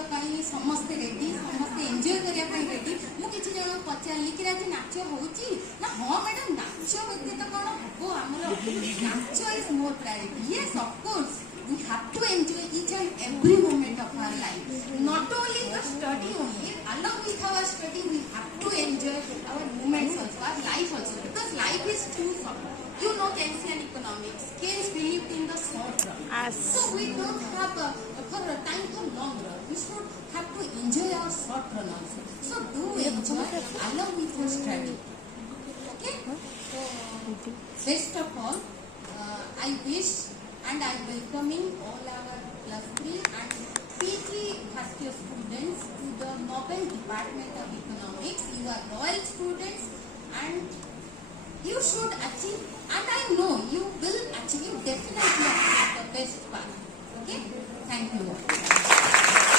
तो कहीं समस्ते रेडी समस्ते एंजॉय करिया ପାଇଁ रेडी मु किछि जण पचारली कि राज नाच होउची ना हां मैडम नाच व्यक्ति तो कोन हबो हमरो नाच is more priority yes of course we have to enjoy each and every moment of our life, not only the study only, along with our study we have to enjoy our moments also, our life also, because life is too short. You know Keynesian economics, Keynes believed in the short run. So we don't have for a time for long run. We should have to enjoy our short run also. So do enjoy along with your study. Okay? So best of all, I wish and I welcoming all our plus 3 and PG first year students to the Nobel Department of Economics. You are royal students and you should achieve, and I know you will achieve, definitely achieve the best part. Okay? Thank you.